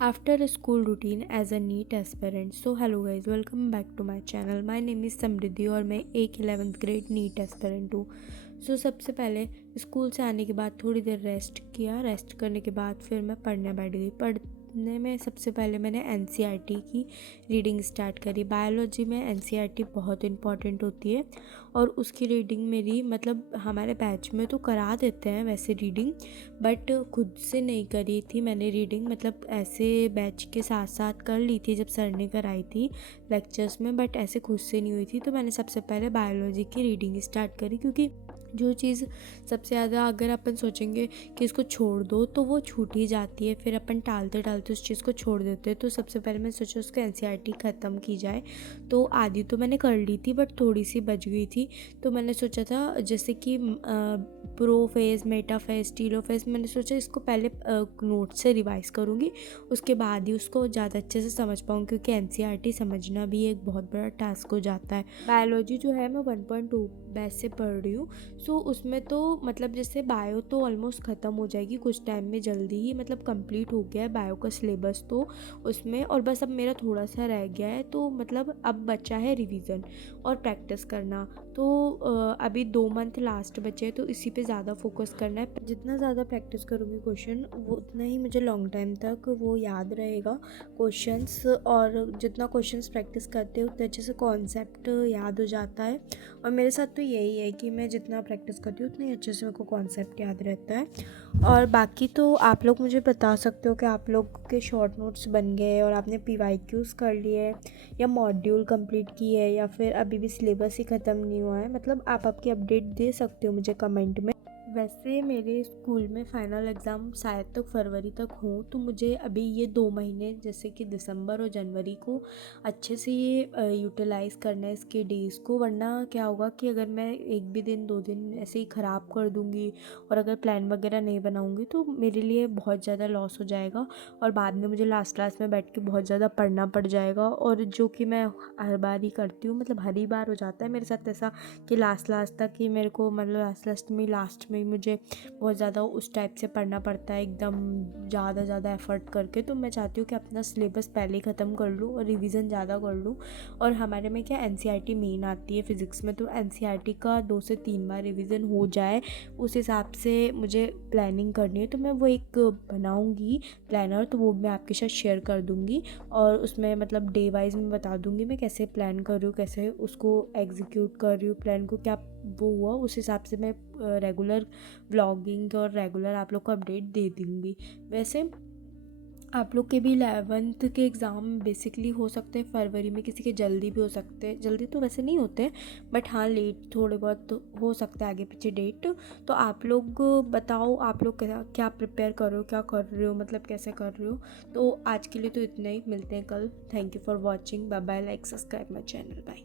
After a school routine as a NEET aspirant. So hello guys, welcome back to my channel. My name is समृद्धि और मैं एक 11th grade NEET aspirant हूँ। सबसे पहले school से आने के बाद थोड़ी देर रेस्ट किया। रेस्ट करने के बाद फिर मैं पढ़ने बैठ गई। पढ़ने में सबसे पहले मैंने एनसीईआरटी की रीडिंग स्टार्ट करी। बायोलॉजी में एनसीईआरटी बहुत इंपॉर्टेंट होती है और उसकी रीडिंग मेरी मतलब हमारे बैच में तो करा देते हैं वैसे रीडिंग, बट खुद से नहीं करी थी मैंने रीडिंग। मतलब ऐसे बैच के साथ साथ कर ली थी जब सर ने कराई थी लेक्चर्स में, बट ऐसे खुद से नहीं हुई थी। तो मैंने सबसे पहले बायोलॉजी की रीडिंग स्टार्ट करी, क्योंकि जो चीज़ सबसे ज़्यादा अगर अपन सोचेंगे कि इसको छोड़ दो तो वो छूट ही जाती है, फिर अपन टालते टालते उस चीज़ को छोड़ देते हैं। तो सबसे पहले मैं सोचा उसको एनसीईआरटी ख़त्म की जाए। तो आधी तो मैंने कर ली थी बट थोड़ी सी बच गई थी। तो मैंने सोचा था जैसे कि prophase, metaphase, telophase, मैंने सोचा इसको पहले नोट से रिवाइज़ करूँगी, उसके बाद ही उसको ज़्यादा अच्छे से समझ पाऊँ, क्योंकि एनसीईआरटी समझना भी एक बहुत बड़ा टास्क हो जाता है। बायोलॉजी जो है मैं 1.2 बैच से पढ़ रही हूँ। उसमें तो मतलब जैसे बायो तो ऑलमोस्ट ख़त्म हो जाएगी कुछ टाइम में, जल्दी ही मतलब कंप्लीट हो गया है बायो का सिलेबस तो उसमें, और बस अब मेरा थोड़ा सा रह गया है। तो मतलब अब बचा है रिवीजन और प्रैक्टिस करना। तो अभी 2 मंथ लास्ट बचे हैं, तो इसी पे ज़्यादा फोकस करना है। जितना ज़्यादा प्रैक्टिस करूँगी क्वेश्चन, वो उतना ही मुझे लॉन्ग टाइम तक वो याद रहेगा क्वेश्चंस, और जितना क्वेश्चंस प्रैक्टिस करते हैं उतने अच्छे से कॉन्सेप्ट याद हो जाता है। और मेरे साथ तो यही है कि मैं जितना प्रैक्टिस करती हूँ उतने ही अच्छे से मेरे को कॉन्सेप्ट याद रहता है। और बाकी तो आप लोग मुझे बता सकते हो कि आप लोग के शॉर्ट नोट्स बन गए और आपने पीवाईक्यूज़ कर लिए, या मॉड्यूल कंप्लीट की है, या फिर अभी भी सिलेबस ही ख़त्म नहीं हुआ है। मतलब आप आपकी अपडेट दे सकते हो मुझे कमेंट में। वैसे मेरे स्कूल में फ़ाइनल एग्ज़ाम शायद तक फरवरी तक हों, तो मुझे अभी ये 2 महीने जैसे कि दिसंबर और जनवरी को अच्छे से ये यूटिलाइज़ करना है इसके डेज़ को, वरना क्या होगा कि अगर मैं एक भी दिन 2 दिन ऐसे ही ख़राब कर दूँगी और अगर प्लान वगैरह नहीं बनाऊँगी तो मेरे लिए बहुत ज़्यादा लॉस हो जाएगा, और बाद में मुझे लास्ट में बैठ के बहुत ज़्यादा पढ़ना पड़ जाएगा। और जो कि मैं हर बार ही करती हूँ, मतलब हर ही बार हो जाता है मेरे साथ ऐसा कि लास्ट तक ही मेरे को, मतलब लास्ट में ही मुझे बहुत ज़्यादा उस टाइप से पढ़ना पड़ता है, एकदम ज़्यादा एफ़र्ट करके। तो मैं चाहती हूँ कि अपना सिलेबस पहले ही ख़त्म कर लूँ और रिवीजन ज़्यादा कर लूँ। और हमारे में क्या एनसीईआरटी मेन आती है फिज़िक्स में, तो एनसीईआरटी का 2 से 3 बार रिवीजन हो जाए, उस हिसाब से मुझे प्लानिंग करनी है। तो मैं वो एक बनाऊँगी प्लानर, तो वो मैं आपके साथ शेयर कर दूँगी, और उसमें मतलब डे वाइज मैं बता दूँगी मैं कैसे प्लान कर रही हूँ, कैसे उसको एग्जीक्यूट कर रही हूँ, प्लान को क्या वो हुआ, उस हिसाब से मैं रेगुलर व्लॉगिंग और रेगुलर आप लोग को अपडेट दे दूँगी। वैसे आप लोग के भी 11th के एग्ज़ाम बेसिकली हो सकते हैं फरवरी में, किसी के जल्दी भी हो सकते हैं, जल्दी तो वैसे नहीं होते, बट हाँ लेट थोड़े बहुत तो हो सकता है आगे पीछे डेट। तो आप लोग बताओ आप लोग क्या क्या प्रिपेयर कर रहे हो, क्या कर रहे हो, मतलब कैसे कर रहे हो। तो आज के लिए तो इतना ही, मिलते हैं कल। Thank you for watching, bye bye, like subscribe my channel, bye.